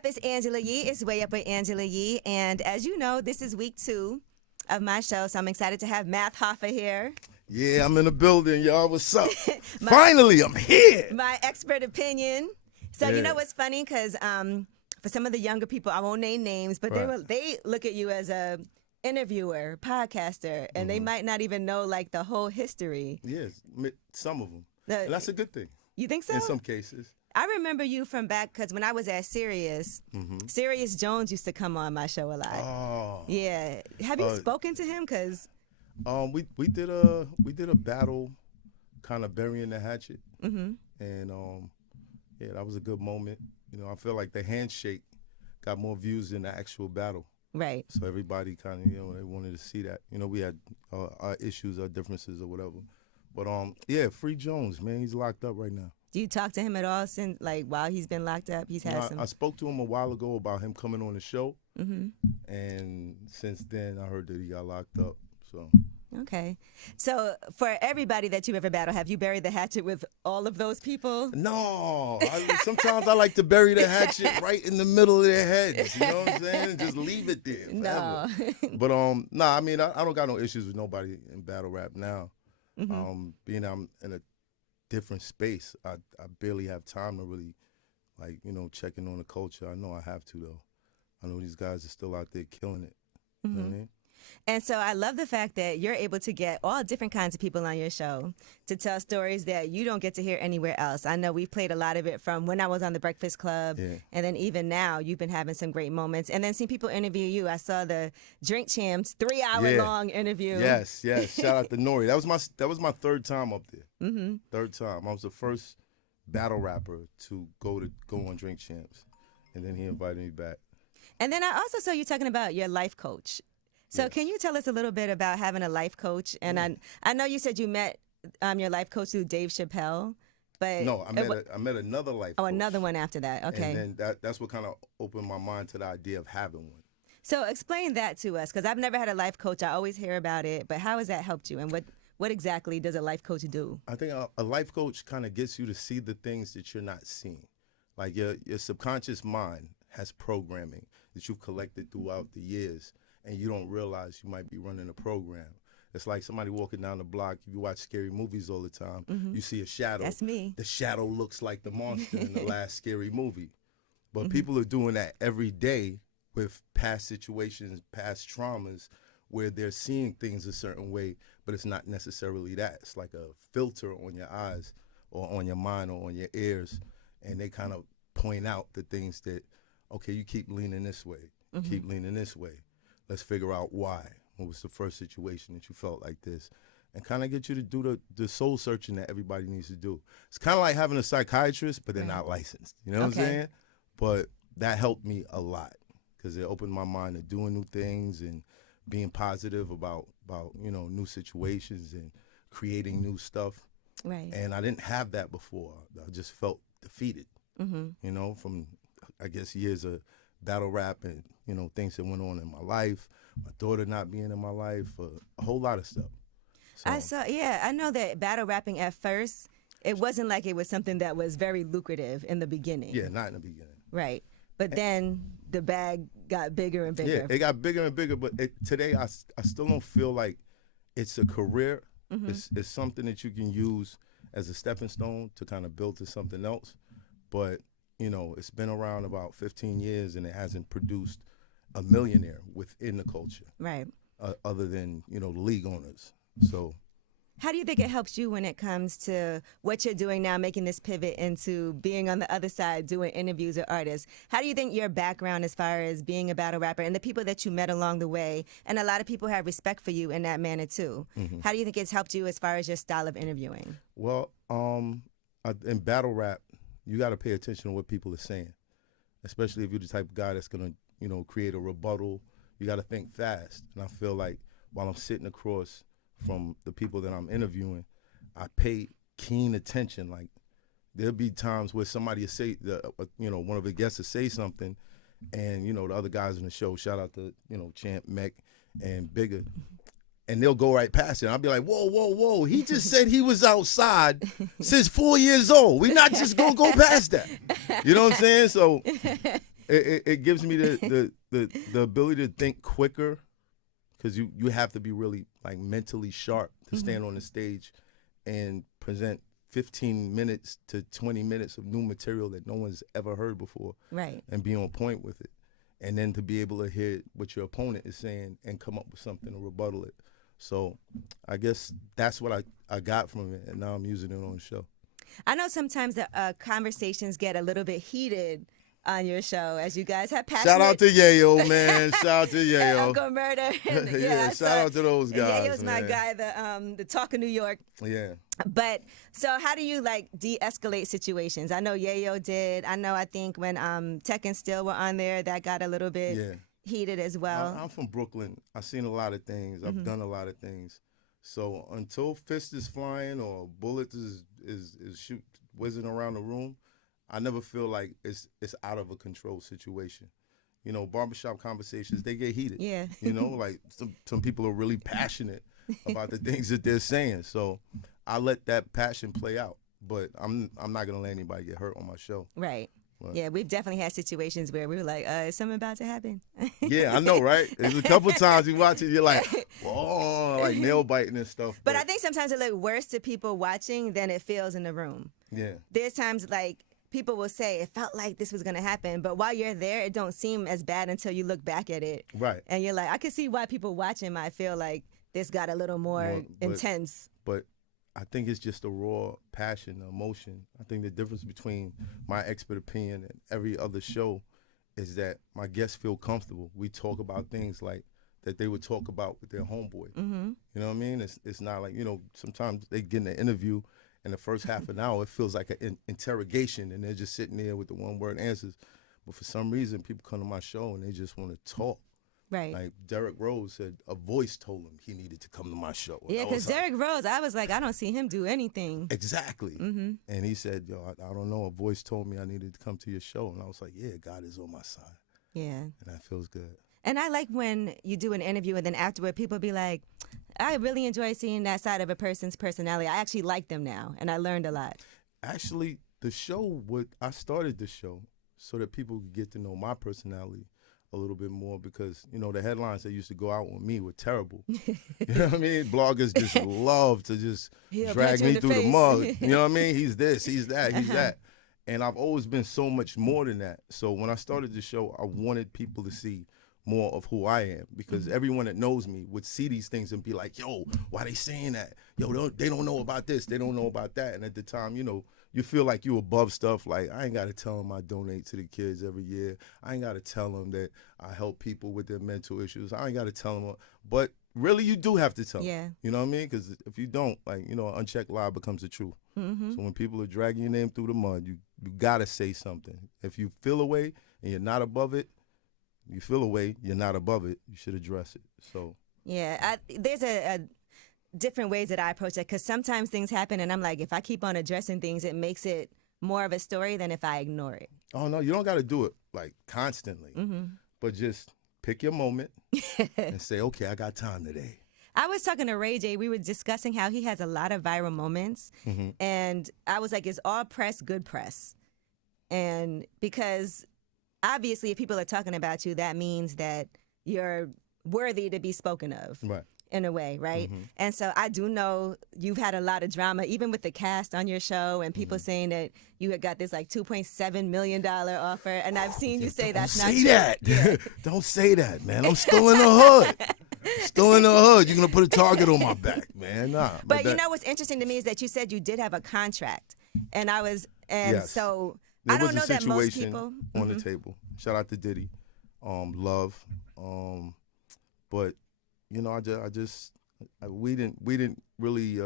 up? It's Angela Yee. It's Way Up with Angela Yee. And as you know, this is week 2 of my show, so I'm excited to have Math Hoffa here. Yeah, I'm in the building, y'all. What's up? Finally, I'm here. My expert opinion. So Yeah. you know what's funny? Because for some of the younger people, I won't name names, but they look at you as a interviewer, podcaster, and they might not even know like the whole history. Yes, some of them. And that's a good thing. You think so? In some cases. I remember you from back because when I was at Sirius, Sirius Jones used to come on my show a lot. Oh. Yeah. Have you spoken to him? Because we did a battle, kind of burying the hatchet, and yeah, that was a good moment. You know, I feel like the handshake got more views than the actual battle. Right. So everybody kind of, they wanted to see that. You know, we had our issues, our differences, or whatever. But yeah, free Jones, man. He's locked up right now. Do you talk to him at all since, like, while he's been locked up? He's had some. I spoke to him a while ago about him coming on the show, and since then I heard that he got locked up. So. Okay. So for everybody that you ever battled, have you buried the hatchet with all of those people? No. Sometimes I like to bury the hatchet right in the middle of their heads. You know what I'm saying? Just leave it there forever. No. But I mean, I don't got no issues with nobody in battle rap now. Being I'm in a different space, I barely have time to really, checking on the culture. I know I have to, though. I know these guys are still out there killing it. You know what I mean? And so I love the fact that you're able to get all different kinds of people on your show to tell stories that you don't get to hear anywhere else. I know we've played a lot of it from when I was on the Breakfast Club, and then even now you've been having some great moments. And then seeing people interview you. I saw the Drink Champs 3-hour-long interview. Yes. Shout out to Nori. That was my third time up there. Third time. I was the first battle rapper to go on Drink Champs, and then he invited me back. And then I also saw you talking about your life coach. So can you tell us a little bit about having a life coach? And I know you said you met your life coach through Dave Chappelle, but no, I met another life coach. Oh, another one after that. Okay. And then that's what kind of opened my mind to the idea of having one. So explain that to us, because I've never had a life coach. I always hear about it, but how has that helped you? And what exactly does a life coach do? I think a life coach kind of gets you to see the things that you're not seeing. Like your subconscious mind has programming that you've collected throughout the years, and you don't realize you might be running a program. It's like somebody walking down the block. If you watch scary movies all the time, you see a shadow. That's me. The shadow looks like the monster in the last scary movie. But people are doing that every day with past situations, past traumas, where they're seeing things a certain way, but it's not necessarily that. It's like a filter on your eyes or on your mind or on your ears, and they kind of point out the things that, okay, you keep leaning this way, keep leaning this way. Let's figure out why. What was the first situation that you felt like this? And kind of get you to do the soul searching that everybody needs to do. It's kind of like having a psychiatrist, but they're not licensed. You know what I'm saying? But that helped me a lot because it opened my mind to doing new things and being positive about new situations and creating new stuff. Right. And I didn't have that before. I just felt defeated, from, I guess, years of battle rap and, things that went on in my life, my daughter not being in my life, a whole lot of stuff. So. I know that battle rapping at first, it wasn't like it was something that was very lucrative in the beginning. Yeah, not in the beginning. Right. But then the bag got bigger and bigger. Yeah, it got bigger and bigger, but today I still don't feel like it's a career. It's something that you can use as a stepping stone to kind of build to something else. But, it's been around about 15 years and it hasn't produced a millionaire within the culture. Right. Other than, the league owners. So. How do you think it helps you when it comes to what you're doing now, making this pivot into being on the other side, doing interviews with artists? How do you think your background as far as being a battle rapper and the people that you met along the way, and a lot of people have respect for you in that manner too, how do you think it's helped you as far as your style of interviewing? Well, in battle rap, you got to pay attention to what people are saying, especially if you're the type of guy that's going to, create a rebuttal. You got to think fast. And I feel like while I'm sitting across from the people that I'm interviewing, I pay keen attention. Like there'll be times where somebody will say, one of the guests will say something, and the other guys in the show, shout out to Champ, Mech, and Bigger, and they'll go right past it. And I'll be like, whoa, he just said he was outside since 4 years old. We're not just gonna go past that. You know what I'm saying? So it gives me the ability to think quicker, because you have to be really like mentally sharp to stand on the stage and present 15 minutes to 20 minutes of new material that no one's ever heard before, Right. and be on point with it, and then to be able to hear what your opponent is saying and come up with something to rebuttal it. So I guess that's what I got from it, and now I'm using it on the show. I know sometimes the conversations get a little bit heated on your show, as you guys have passionate. Shout out to Yayo, man. Shout out to Yayo. Uncle Murder. Yeah, shout out to those guys. Yayo's my guy, the Talk of New York. Yeah. But so how do you like de-escalate situations? I know Yayo did. I think when Tech and Still were on there, that got a little bit heated as well. I'm from Brooklyn. I've seen a lot of things. I've done a lot of things. So until fist is flying or bullets is shoot whizzing around the room, I never feel like it's out of a control situation. You know, barbershop conversations, they get heated. Yeah. You know, like some people are really passionate about the things that they're saying. So I let that passion play out. But I'm not gonna let anybody get hurt on my show. Right. But, yeah, we've definitely had situations where we were like, is something about to happen? Yeah, I know, right? There's a couple times you watch it, you're like, whoa, like nail biting and stuff. But I think sometimes it looks worse to people watching than it feels in the room. Yeah. There's times like people will say it felt like this was going to happen, but while you're there, it don't seem as bad until you look back at it. Right. And you're like, I can see why people watching might feel like this got a little more intense. But I think it's just a raw passion, emotion. I think the difference between my expert opinion and every other show is that my guests feel comfortable. We talk about things like that they would talk about with their homeboy. Mm-hmm. You know what I mean? It's not like, you know, sometimes they get in an interview and the first half an hour, it feels like an interrogation, and they're just sitting there with the one-word answers. But for some reason, people come to my show and they just want to talk. Right. Like Derrick Rose said, a voice told him he needed to come to my show. Yeah, because Derrick Rose, I was like, I don't see him do anything. Exactly. Mm-hmm. And he said, yo, I don't know, a voice told me I needed to come to your show. And I was like, yeah, God is on my side. Yeah. And that feels good. And I like when you do an interview and then afterward people be like, I really enjoy seeing that side of a person's personality. I actually like them now, and I learned a lot. Actually, I started the show so that people could get to know my personality a little bit more, because, you know, the headlines that used to go out on me were terrible. You know what I mean? Bloggers just love to just drag me through the mud. You know what I mean? He's this, he's that, he's that. And I've always been so much more than that. So when I started the show, I wanted people to see more of who I am, because everyone that knows me would see these things and be like, yo, why they saying that? Yo, they don't know about this, they don't know about that. And at the time, you know, you feel like you above stuff. Like, I ain't got to tell them I donate to the kids every year. I ain't got to tell them that I help people with their mental issues. I ain't got to tell them. But really, you do have to tell them. You know what I mean? Because if you don't, like, you know, an unchecked lie becomes the truth. Mm-hmm. So when people are dragging your name through the mud, you got to say something. If you feel away and you're not above it, you feel away, you're not above it, you should address it. So yeah, there's a different ways that I approach it, because sometimes things happen and I'm like, if I keep on addressing things, it makes it more of a story than if I ignore it. Oh no, you don't got to do it like constantly, but just pick your moment and say, okay, I got time today. I was talking to Ray J. We were discussing how he has a lot of viral moments, and I was like, it's all press, good press. And because obviously if people are talking about you, that means that you're worthy to be spoken of. Right. In a way, right? And so I do know you've had a lot of drama, even with the cast on your show, and people saying that you had got this like $2.7 million offer, and I've seen you say that's not true. Yeah. Don't say that, man. I'm still in the hood. Still in the hood. You're going to put a target on my back, man. Nah. But you know what's interesting to me is that you said you did have a contract, and so I don't know that most people on the table. Shout out to Diddy, Love, but you know, we didn't really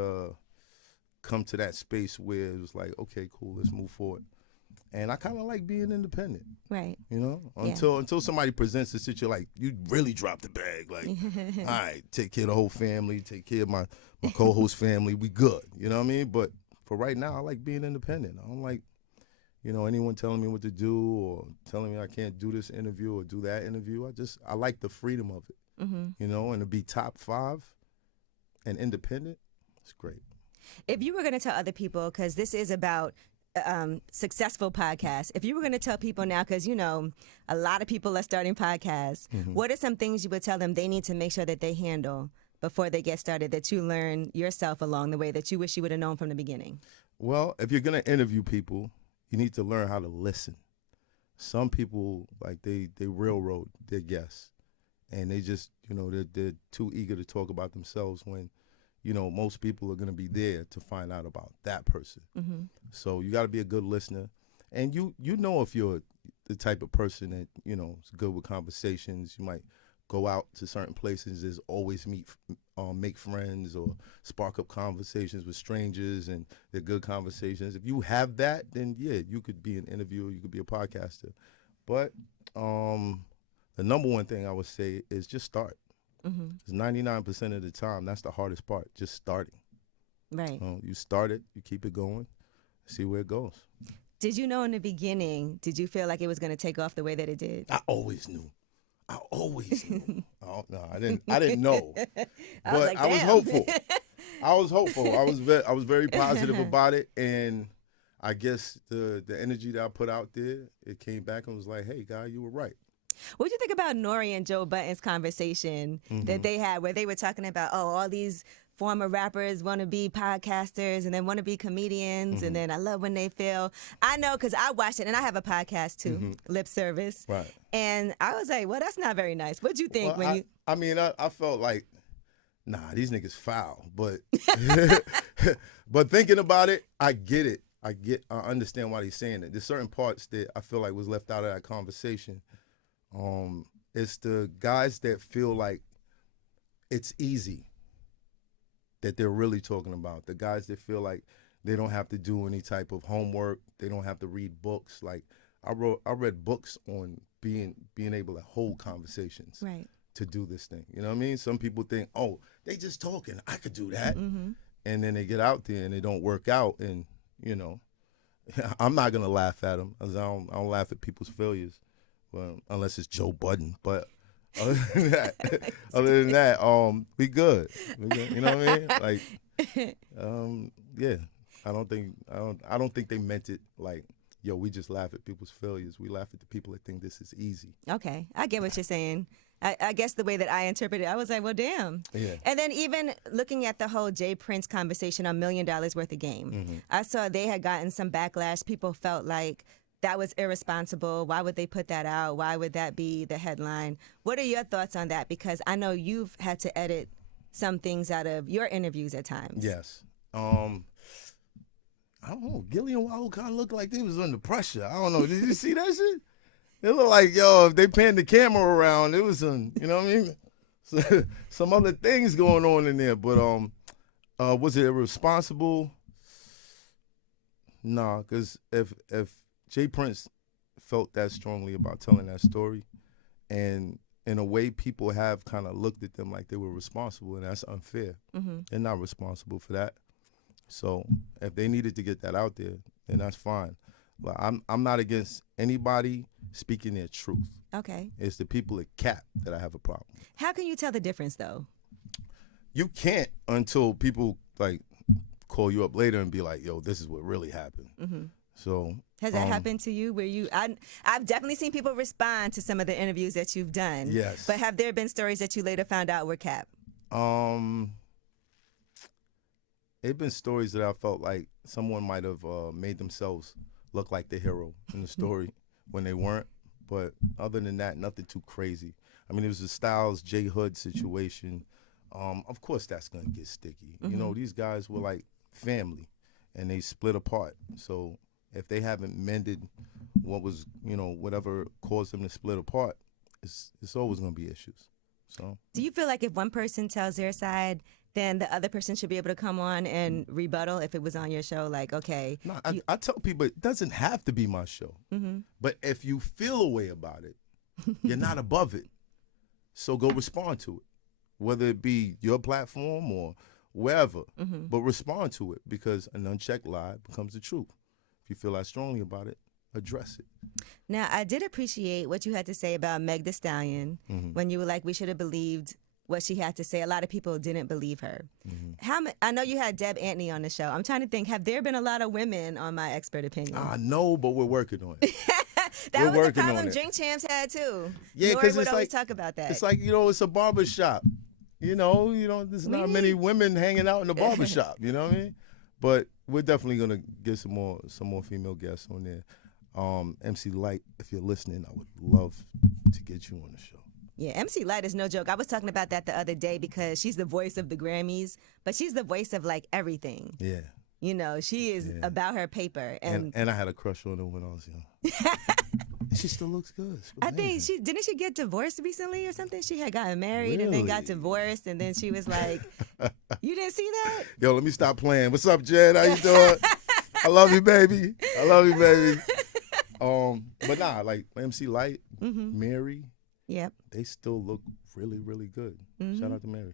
come to that space where it was like, okay, cool, let's move forward. And I kind of like being independent, right? You know, until somebody presents a situation like you really dropped the bag, like, all right, take care of the whole family, take care of my co-host family, we good, you know what I mean? But for right now, I like being independent. I don't like, you know, anyone telling me what to do or telling me I can't do this interview or do that interview. I like the freedom of it. You know, and to be top 5 and independent, it's great. If you were going to tell other people, because this is about successful podcast, if you were going to tell people now, because you know a lot of people are starting podcasts, what are some things you would tell them they need to make sure that they handle before they get started, that you learn yourself along the way, that you wish you would have known from the beginning? Well, if you're going to interview people, you need to learn how to listen. Some people, like, they railroad their guests, and they just, you know, they're too eager to talk about themselves when, you know, most people are going to be there to find out about that person. So you got to be a good listener. And you know if you're the type of person that, you know, is good with conversations. You might go out to certain places, is always make friends or spark up conversations with strangers, and they're good conversations. If you have that, then yeah, you could be an interviewer, you could be a podcaster. But the number one thing I would say is just start. 99% of the time, that's the hardest part, just starting. Right. You start it, you keep it going, see where it goes. Did you know in the beginning, did you feel like it was going to take off the way that it did? I always knew. Oh, no, I didn't know, but I was hopeful. I was very positive about it, and I guess the energy that I put out there, it came back and was like, hey, guy, you were right. What do you think about Nori and Joe Budden's conversation that they had, where they were talking about, all these former rappers want to be podcasters and then want to be comedians, and then I love when they fail. I know because I watched it, and I have a podcast too, Lip Service. Right. And I was like, well, that's not very nice. What'd you think when you... I mean, I felt like, nah, these niggas foul. But but thinking about it, I get it. I understand why he's saying it. There's certain parts that I feel like was left out of that conversation. It's the guys that feel like it's easy that they're really talking about. The guys that feel like they don't have to do any type of homework. They don't have to read books. Like I read books on being able to hold conversations. Right. To do this thing. You know what I mean? Some people think, oh, they just talking. I could do that. And then they get out there and they don't work out. And, you know, I'm not going to laugh at them. I don't laugh at people's failures. Well, unless it's Joe Budden. But other than that, we good. You know what I mean? Like, yeah. I don't think they meant it like, yo, we just laugh at people's failures. We laugh at the people that think this is easy. Okay, I get what you're saying. I guess the way that I interpreted it, I was like, well, damn. Yeah. And then even looking at the whole Jay Prince conversation on $1 Million Worth of Game, I saw they had gotten some backlash. People felt like that was irresponsible. Why would they put that out? Why would that be the headline? What are your thoughts on that? Because I know you've had to edit some things out of your interviews at times. Yes. I don't know. Gilly and Wallow kind of looked like they was under pressure. I don't know. Did you see that shit? It looked like, yo, if they panned the camera around, it was some, you know what I mean? So, some other things going on in there. But was it irresponsible? Nah, because if Jay Prince felt that strongly about telling that story, and in a way people have kind of looked at them like they were responsible, and that's unfair. They're not responsible for that. So if they needed to get that out there, then that's fine. But I'm not against anybody speaking their truth. Okay. It's the people at Cap that I have a problem. How can you tell the difference, though? You can't until people like call you up later and be like, yo, this is what really happened. So has that happened to you where I've definitely seen people respond to some of the interviews that you've done. Yes. But have there been stories that you later found out were Cap? It's been stories that I felt like someone might have made themselves look like the hero in the story when they weren't. But other than that, nothing too crazy. I mean, it was the Styles J Hood situation. Of course, that's gonna get sticky. You know, these guys were like family, and they split apart. So if they haven't mended what was, you know, whatever caused them to split apart, it's always gonna be issues. So, do you feel like if one person tells their side, then the other person should be able to come on and rebuttal if it was on your show? Like, okay. No, I tell people it doesn't have to be my show. But if you feel a way about it, you're not above it. So go respond to it, whether it be your platform or wherever. But respond to it, because an unchecked lie becomes the truth. If you feel that strongly about it, address it. Now, I did appreciate what you had to say about Meg Thee Stallion when you were like, we should have believed what she had to say, a lot of people didn't believe her. Mm-hmm. I know you had Deb Antony on the show. I'm trying to think, have there been a lot of women on My Expert Opinion? I know, but we're working on it. That We're was a working problem on it. Drink Champs had too. Yeah, Nori because would it's always like talk about that. it's like it's a barber shop. There's not many women hanging out in the barber shop. You know what I mean? But we're definitely gonna get some more female guests on there. MC Light, if you're listening, I would love to get you on the show. Yeah, MC Light is no joke. I was talking about that the other day because she's the voice of the Grammys, but she's the voice of like everything. Yeah. She is about her paper. And I had a crush on her when I was young. She still looks good. I think didn't she get divorced recently or something? She had gotten married and then got divorced, and then she was like, you didn't see that? Yo, let me stop playing. What's up, Jed? How you doing? I love you, baby. But nah, like MC Light, Mary, yep, they still look really, really good. Shout out to Mary.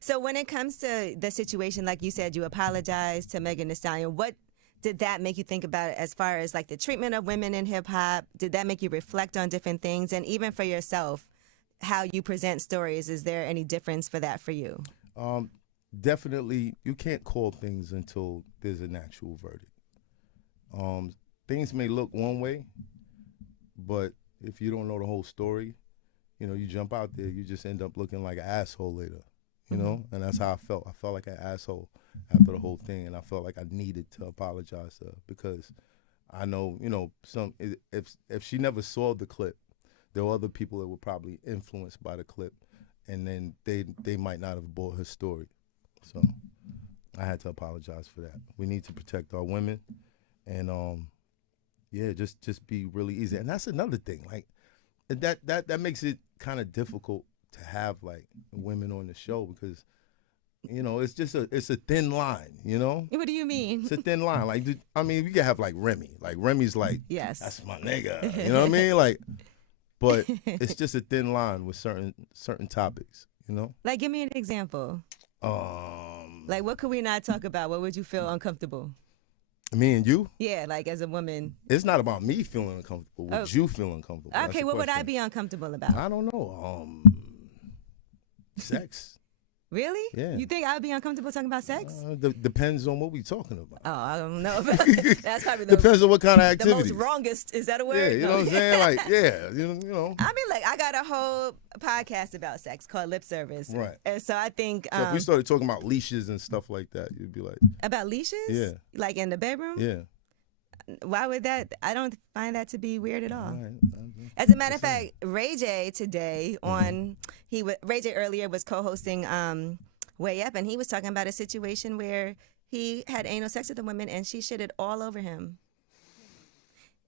So when it comes to the situation, like you said, you apologized to Megan Thee Stallion. What did that make you think about as far as like the treatment of women in hip hop? Did that make you reflect on different things? And even for yourself, how you present stories, is there any difference for that for you? Definitely, you can't call things until there's an actual verdict. Things may look one way, but if you don't know the whole story, you jump out there, you just end up looking like an asshole later, and that's how I felt. I felt like an asshole after the whole thing, and I felt like I needed to apologize to her because I know, if she never saw the clip, there were other people that were probably influenced by the clip, and then they might not have bought her story. So I had to apologize for that. We need to protect our women, and just be really easy. And that's another thing, like that makes it kind of difficult to have like women on the show because it's a thin line, What do you mean? It's a thin line. Like, we could have like Remy. Like Remy's like, yes, that's my nigga. You know what I mean? Like, but it's just a thin line with certain topics. Like, give me an example. Like, what could we not talk about? What would you feel uncomfortable? Me and you? Yeah, like as a woman. It's not about me feeling uncomfortable. Would you feel uncomfortable? Okay, what would I be uncomfortable about? I don't know. Sex. Really? Yeah. You think I'd be uncomfortable talking about sex? Depends on what we're talking about. Oh, I don't know. That's probably depends on what kind of activity. The most wrongest. Is that a word? Yeah, you know what I'm saying? Like, yeah, you know. I mean, like, I got a whole podcast about sex called Lip Service. Right. And so I think... So if we started talking about leashes and stuff like that, you'd be like... About leashes? Yeah. Like in the bedroom? Yeah. Why would that? I don't find that to be weird at all. Right. As a matter of fact, Ray J today Ray J earlier was co-hosting Way Up, and he was talking about a situation where he had anal sex with a woman and she shitted all over him.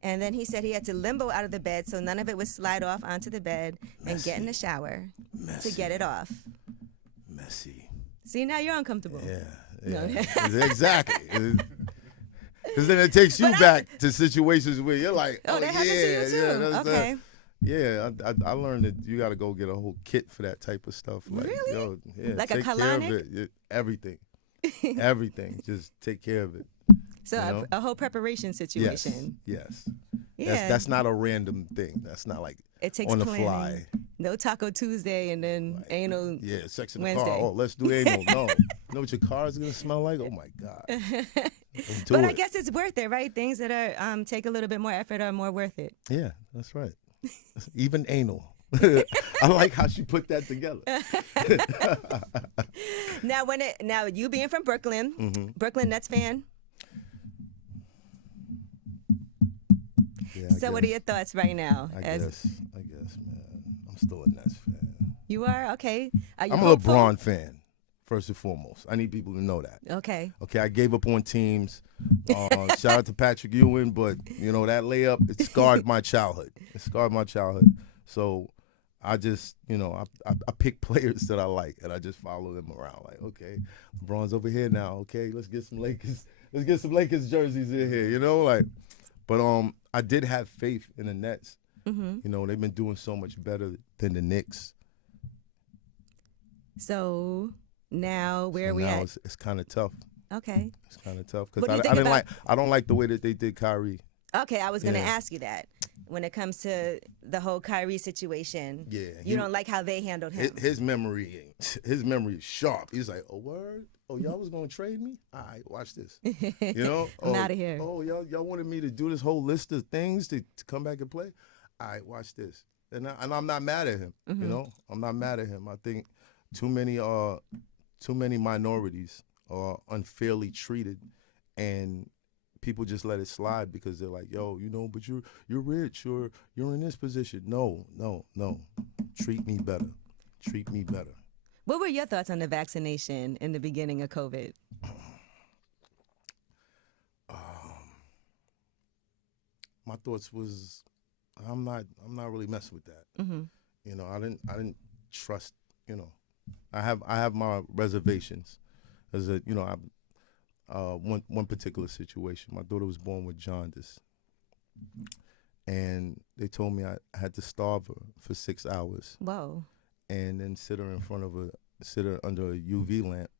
And then he said he had to limbo out of the bed so none of it would slide off onto the bed and get in the shower to get it off. Messy. See, now you're uncomfortable. Yeah. Exactly. Because then it takes you back to situations where you're like, that happened to you too. Okay. I learned that you got to go get a whole kit for that type of stuff. Like, really? Like take a colonic? care of it. Everything. Just take care of it. So a whole prepreration situation. Yes. Yeah. That's not a random thing. That's not like it takes on the planning. fly. No Taco Tuesday and then anal. Yeah, sex in Wednesday. the car. Oh, let's do anal. No. You know what your car is gonna smell like? Oh my God. But I guess it's worth it, right? Things that are take a little bit more effort are more worth it. Yeah, that's right. Even anal. I like how she put that together. Now you being from Brooklyn, Brooklyn Nets fan. Yeah, so what are your thoughts right now? I guess, man. I'm still a Nets fan. You are? Okay. I'm a LeBron fan, first and foremost. I need people to know that. Okay, I gave up on teams. Shout out to Patrick Ewing, but, that layup, it scarred my childhood. So I just, I pick players that I like, and I just follow them around. Like, okay, LeBron's over here now. Okay, let's get some Lakers jerseys in here, But I did have faith in the Nets. Mm-hmm. They've been doing so much better than the Knicks. So now where are we at? It's kind of tough. Okay. It's kind of tough because I don't like the way that they did Kyrie. Okay, I was going to Yeah. ask you that. When it comes to the whole Kyrie situation, Yeah, you don't like how they handled him. his memory is sharp. He's like, oh word, oh y'all was gonna trade me. All right, watch this. You know, I'm out of here. Oh y'all wanted me to do this whole list of things to come back and play. All right, watch this. And I'm not mad at him. You know, I'm not mad at him. I think too many minorities are unfairly treated, and people just let it slide because they're like, yo, you know, but you're rich, you're in this position. No. Treat me better. Treat me better. What were your thoughts on the vaccination in the beginning of COVID? My thoughts was I'm not really messing with that. You know, I didn't trust, you know. I have my reservations. As a, you know, one particular situation. My daughter was born with jaundice, and they told me I had to starve her for 6 hours. Whoa. And then sit her under a UV lamp,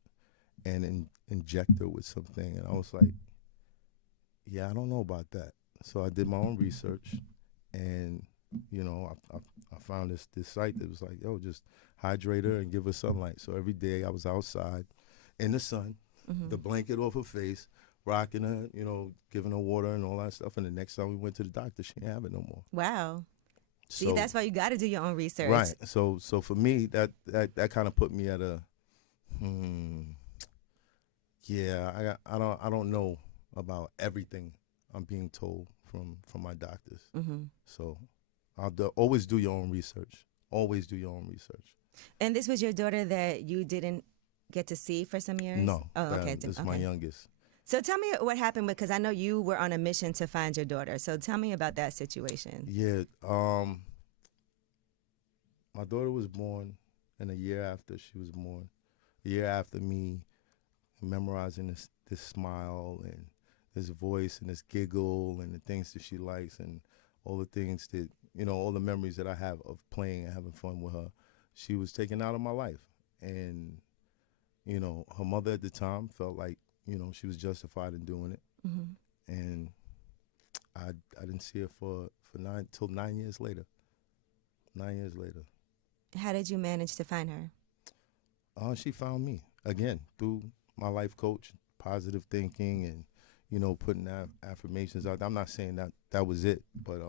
and inject her with something. And I was like, yeah, I don't know about that. So I did my own research, and you know, I found this site that was like, yo, just hydrate her and give her sunlight. So every day I was outside in the sun, the blanket off her face, rocking her, you know, giving her water and all that stuff. And the next time we went to the doctor, she didn't have it no more. Wow. See, So, that's why you got to do your own research. right. So for me, that kind of put me at a, yeah, I don't know about everything I'm being told from my doctors. So always do your own research. Always do your own research. And this was your daughter that you didn't get to see for some years? No. Oh, okay. This is my youngest. So tell me what happened, because I know you were on a mission to find your daughter. So tell me about that situation. Yeah. My daughter was born, and a year after she was born, a year after me memorizing this smile and this voice and this giggle and the things that she likes and all the things that, you know, all the memories that I have of playing and having fun with her, she was taken out of my life. And, you know, her mother at the time felt like, you know, she was justified in doing it. And I didn't see her till 9 years later. 9 years later. How did you manage to find her? She found me, again, through my life coach, positive thinking, and, you know, putting affirmations out. I'm not saying that was it, but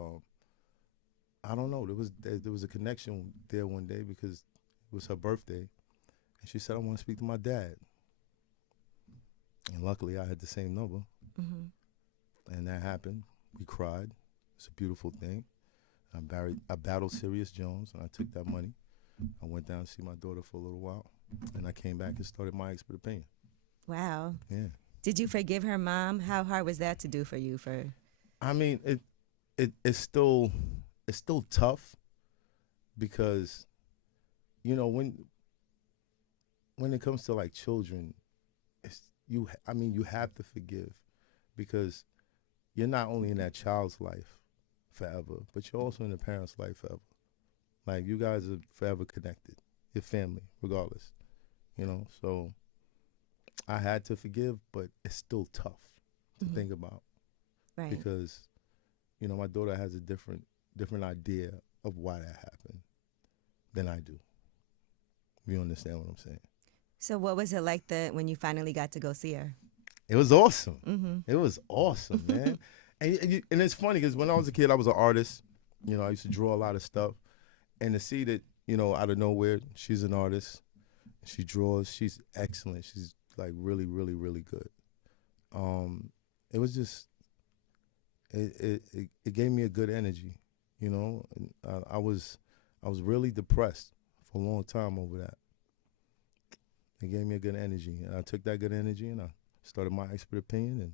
I don't know. There was a connection there one day because it was her birthday, and she said, I want to speak to my dad. And luckily, I had the same number, and that happened. We cried. It's a beautiful thing. I battled Sirius Jones, and I took that money. I went down to see my daughter for a little while, and I came back and started my expert opinion. Wow. Yeah. Did you forgive her mom? How hard was that to do for you? I mean, it's still tough because, you know, when it comes to like children, you have to forgive because you're not only in that child's life forever, but you're also in the parent's life forever. Like, you guys are forever connected, your family, regardless, you know. So I had to forgive, but it's still tough to think about, Right. because, you know, my daughter has a different idea of why that happened than I do. You understand what I'm saying? So what was it like when you finally got to go see her? It was awesome. It was awesome, man. And it's funny because when I was a kid, I was an artist. You know, I used to draw a lot of stuff. And to see that, you know, out of nowhere, she's an artist. She draws. She's excellent. She's like really, really, really good. It was just, it gave me a good energy, you know. And I was really depressed for a long time over that. It gave me a good energy, and I took that good energy and I started my expert opinion.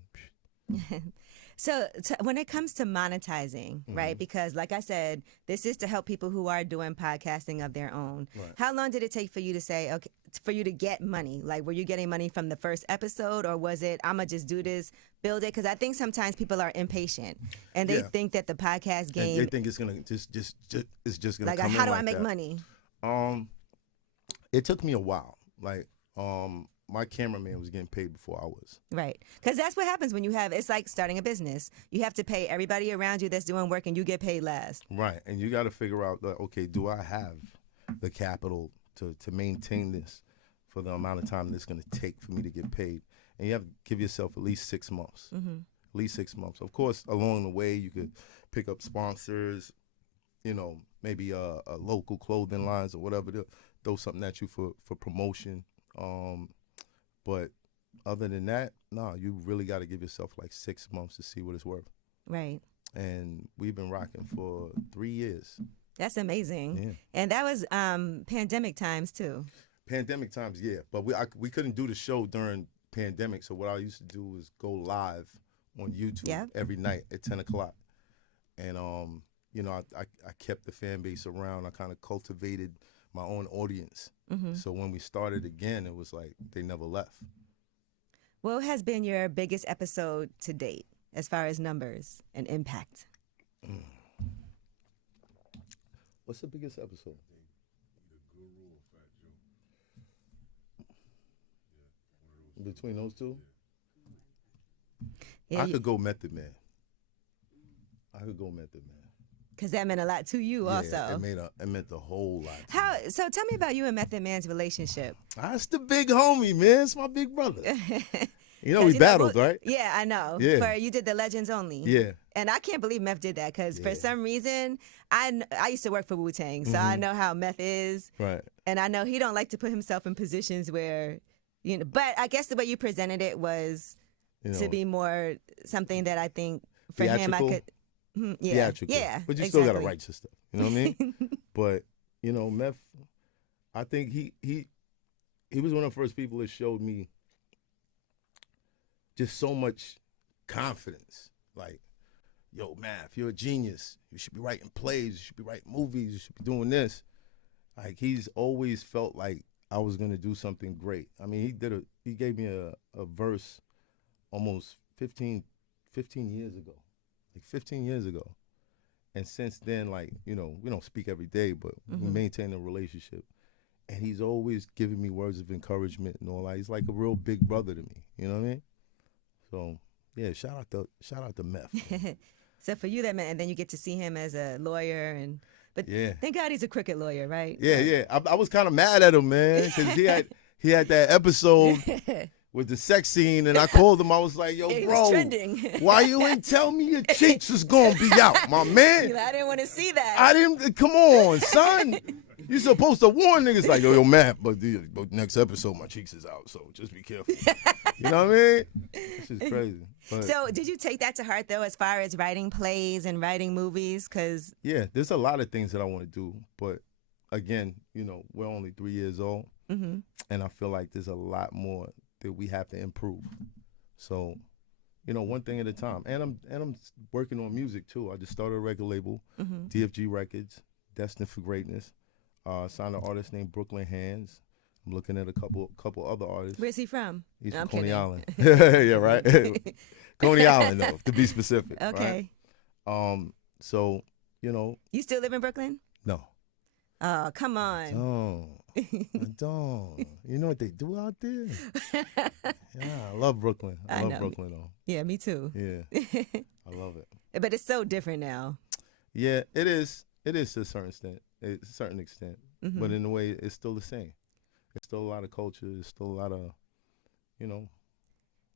And So when it comes to monetizing, right? Because like I said, this is to help people who are doing podcasting of their own. Right. How long did it take for you to say, okay, for you to get money? Like, were you getting money from the first episode, or was it, I'm going to just do this, build it? Because I think sometimes people are impatient and they think that the podcast game. And they think it's going to it's just going to like, come how in do like I make that. money? It took me a while. Like, my cameraman was getting paid before I was. Right. Because that's what happens when you have, it's like starting a business. You have to pay everybody around you that's doing work and you get paid last. Right. And you got to figure out, that, okay, do I have the capital to maintain this for the amount of time that's going to take for me to get paid? And you have to give yourself at least 6 months. Mm-hmm. At least 6 months. Of course, along the way, you could pick up sponsors, you know, maybe a local clothing lines or whatever. They'll throw something at you for promotion. But other than that, no, you really got to give yourself like 6 months to see what it's worth. Right. And we've been rocking for 3 years. That's amazing. Yeah. And that was pandemic times too. Pandemic times, yeah. But we couldn't do the show during pandemic. So what I used to do was go live on YouTube every night at 10 o'clock. And, you know, I kept the fan base around. I kind of cultivated my own audience. Mm-hmm. So when we started again, it was like they never left. What has been your biggest episode to date as far as numbers and impact? What's the biggest episode? Between those two? Yeah, I could go Method Man. Because that meant a lot to you also. It meant the whole lot. So tell me about you and Method Man's relationship. That's the big homie, man. It's my big brother. You know we battled, right? Yeah, I know. Yeah. You did the Legends Only. Yeah. And I can't believe Meth did that because for some reason, I used to work for Wu-Tang, so I know how Meth is. Right. And I know he don't like to put himself in positions where, you know, but I guess the way you presented it was to be more something that I think for him I could. Theatrical. Yeah. But you still got to write your stuff. You know what I mean? But, you know, Meth, I think he was one of the first people that showed me just so much confidence. Like, yo, Math, you're a genius. You should be writing plays. You should be writing movies. You should be doing this. Like, he's always felt like I was going to do something great. I mean, he gave me a verse almost 15 years ago. Like 15 years ago. And since then, like, you know, we don't speak every day, but we maintain a relationship. And he's always giving me words of encouragement and all that. He's like a real big brother to me. You know what I mean? So, yeah, shout out to Meth. So for you, that meant, and then you get to see him as a lawyer, but thank God he's a crooked lawyer, right? Yeah. I was kind of mad at him, man, because he had that episode with the sex scene, and I called him. I was like, yo, bro, why you ain't tell me your cheeks was going to be out, my man? I didn't want to see that. Come on, son. You supposed to warn niggas like, yo, Matt, but next episode my cheeks is out, so just be careful. You know what I mean? This is crazy. But, so did you take that to heart, though, as far as writing plays and writing movies? Yeah, there's a lot of things that I want to do, but again, you know, we're only 3 years old, and I feel like there's a lot more that we have to improve. So, you know, one thing at a time. And I'm working on music too. I just started a record label, DFG Records, Destined for Greatness. Signed an artist named Brooklyn Hands. I'm looking at a couple other artists. Where's he from? He's from Coney Island. Yeah, right. Coney Island, though, to be specific. Okay. Right? So, you know. You still live in Brooklyn? No. Oh, come on. I don't. You know what they do out there? Yeah, I love Brooklyn. I love Brooklyn, though. Yeah, me too. Yeah, I love it. But it's so different now. Yeah, it is. It is to a certain extent. But in a way, it's still the same. It's still a lot of culture. It's still a lot of, you know.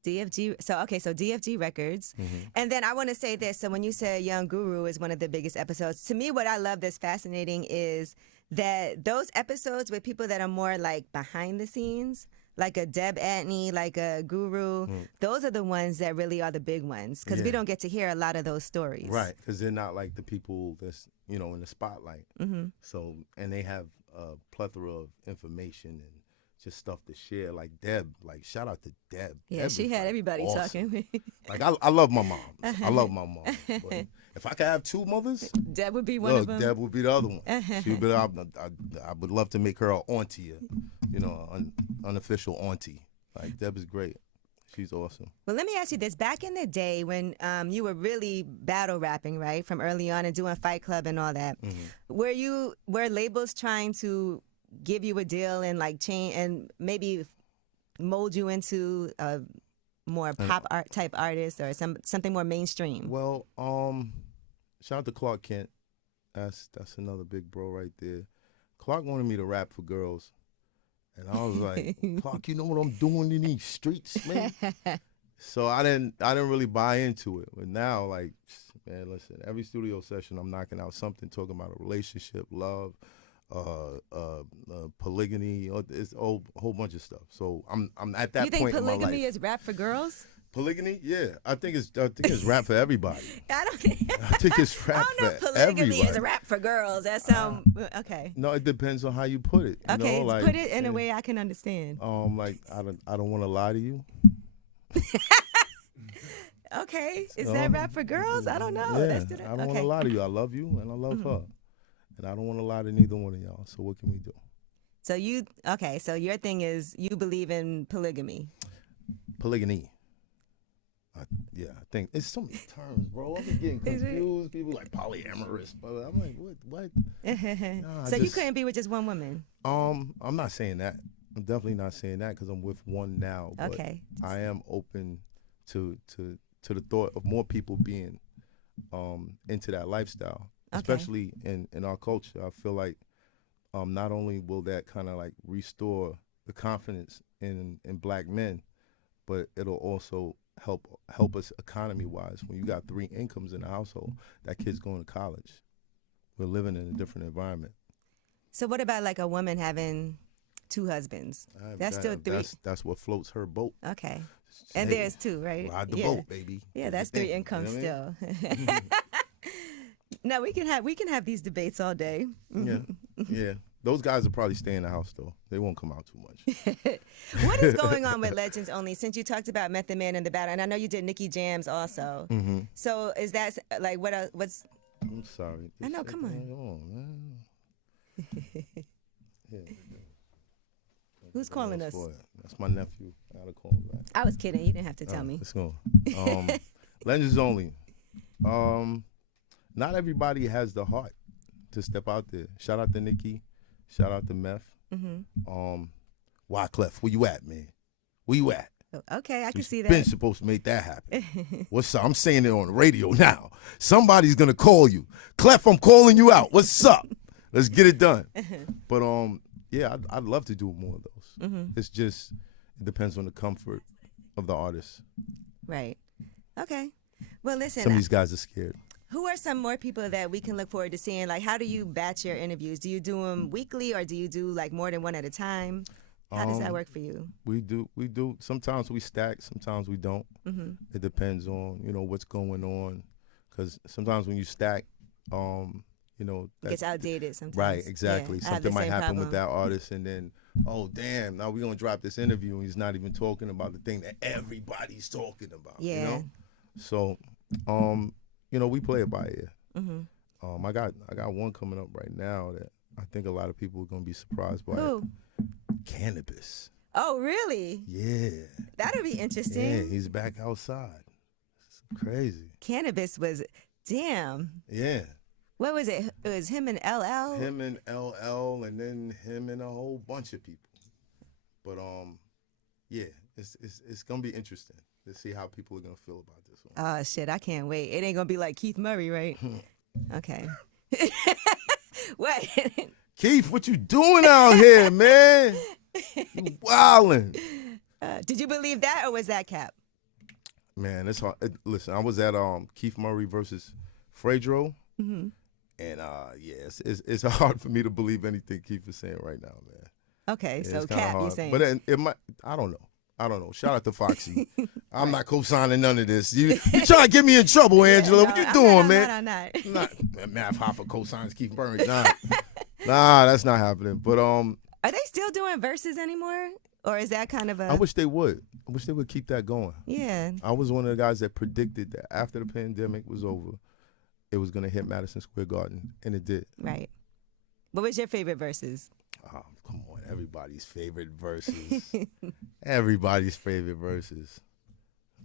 DFG. So DFG Records. And then I want to say this. So when you say Young Guru is one of the biggest episodes, to me, what I love that's fascinating is that those episodes with people that are more like behind the scenes, like a Deb Antney, like a Guru, those are the ones that really are the big ones because we don't get to hear a lot of those stories. Right, because they're not like the people that's, you know, in the spotlight. So, and they have a plethora of information and just stuff to share. Like Deb, like shout out to Deb. Yeah, Deb she had like everybody awesome. talking. Like I love my mom. I love my mom. But if I could have two mothers, Deb would be one of them. Deb would be the other one. She would be. I would love to make her an auntie, you know, an unofficial auntie. Like Deb is great. She's awesome. Well, let me ask you this. Back in the day when you were really battle rapping, right, from early on and doing Fight Club and all that, were labels trying to give you a deal and like change and maybe mold you into a more pop art type artist or something more mainstream? Well, shout out to Clark Kent. That's another big bro right there. Clark wanted me to rap for girls. And I was like, Clark, you know what I'm doing in these streets, man? So I didn't really buy into it. But now, like, man, listen, every studio session I'm knocking out something talking about a relationship, love, polygamy, it's a whole bunch of stuff. So I'm at that point in my life. You think polygamy is rap for girls? Polygamy, yeah, I think it's rap for everybody. I think it's rap I don't know for if polygamy everybody. is a rap for girls. That's okay. No, it depends on how you put it. You Okay, know? Like, put it in a way I can understand. Like I don't want to lie to you. Okay, is that rap for girls? I don't know. Yeah, I don't want to lie to you. I love you and I love her, and I don't want to lie to neither one of y'all. So what can we do? So so your thing is you believe in polygamy. Polygamy. I think it's so many terms, bro. I'm getting confused. People like polyamorous, but I'm like, what? Nah, so you couldn't be with just one woman? I'm not saying that. I'm definitely not saying that because I'm with one now. But okay. I am open to the thought of more people being into that lifestyle, especially in our culture. I feel like not only will that kind of like restore the confidence in black men, but it'll also help us economy-wise. When you got 3 incomes in the household, that kid's going to college. We're living in a different environment. So what about like a woman having 2 husbands? That's still 3. That's what floats her boat. Okay. And there's 2, right? Ride the boat, baby. Yeah, that's 3 incomes still. No, we can have these debates all day. Yeah. Those guys will probably stay in the house though. They won't come out too much. What is going on with Legends Only? Since you talked about Method Man and the battle, and I know you did Nicky Jams also. Mm-hmm. So is that like what's? I'm sorry. I know. Come on. Man. Who's calling us? That's my nephew. I gotta call him back. I was kidding. You didn't have to tell me. Let's go. Legends Only. Not everybody has the heart to step out there. Shout out to Nikki. Shout out to Meth. Mm-hmm. Wyclef, where you at, man? Where you at? Okay, I can see that. Been supposed to make that happen. What's up? I'm saying it on the radio now. Somebody's gonna call you. Clef, I'm calling you out. What's up? Let's get it done. But yeah, I'd love to do more of those. It's just it depends on the comfort of the artist. Right. Okay. Well, listen. Some of these guys are scared. Who are some more people that we can look forward to seeing? Like, how do you batch your interviews? Do you do them weekly or do you do like more than one at a time? How does that work for you? We do. Sometimes we stack. Sometimes we don't. It depends on, what's going on. Because sometimes when you stack, it gets outdated sometimes. Right, exactly. Yeah, something might happen with that artist and then, oh, damn, now we're going to drop this interview and he's not even talking about the thing that everybody's talking about. Yeah. So, we play it by ear. I got one coming up right now that I think a lot of people are going to be surprised by. Who? Cannabis. Oh, really? Yeah. That'll be interesting. Yeah, he's back outside. It's crazy. Cannabis was, damn. Yeah. What was it? It was him and LL? Him and LL and then him and a whole bunch of people. But, yeah, it's going to be interesting to see how people are going to feel about this one. Oh, shit, I can't wait. It ain't going to be like Keith Murray, right? Okay. What? Keith, what you doing out here, man? You wildin'. Did you believe that or was that cap? Man, it's hard. Listen, I was at Keith Murray versus Fredro. And, it's hard for me to believe anything Keith is saying right now, man. Okay, Yeah, so cap, you're saying. But it might, I don't know. Shout out to Foxy. I'm not co-signing none of this. You trying to get me in trouble, Angela. What you doing, man? I'm not. Math Hoffa co-signs Keith Murray. Nah, that's not happening. But are they still doing verses anymore? Or is that kind of a... I wish they would. I wish they would keep that going. Yeah. I was one of the guys that predicted that after the pandemic was over, it was going to hit Madison Square Garden, and it did. Right. What was your favorite verses? Oh, come on. Everybody's favorite verses. Everybody's favorite verses.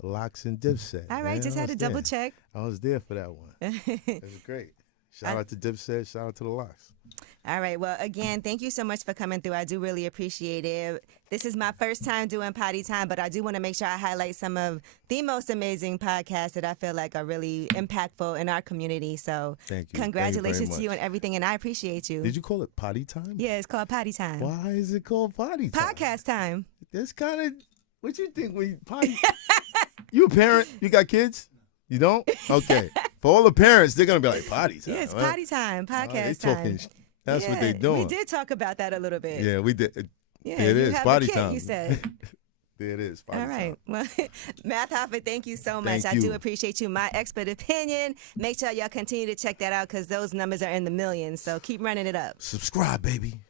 Locks and Dipset. All right, man. just had to double check. I was there for that one. It was great. Shout out to Dipset. Shout out to the Locks. All right. Well, again, thank you so much for coming through. I do really appreciate it. This is my first time doing Potty Time, but I do want to make sure I highlight some of the most amazing podcasts that I feel like are really impactful in our community. So Thank you. Congratulations Thank you to you and everything, and I appreciate you. Did you call it Potty Time? Yeah, it's called Potty Time. Why is it called Potty Time? Podcast time. That's kind of, what you think we potty? You a parent? You got kids? You don't? Okay. For all the parents, they're going to be like, Potty Time. Yeah, it's right? Potty Time, podcast they time. talking, that's what they doing. We did talk about that a little bit. Yeah, we did. Yeah, it you is have Potty a kid, Time. You said. There it is. Potty All right. Time. Well, Math Hoffa, thank you so much. Thank I you. do appreciate you. My Expert Opinion. Make sure y'all continue to check that out because those numbers are in the millions. So keep running it up. Subscribe, baby.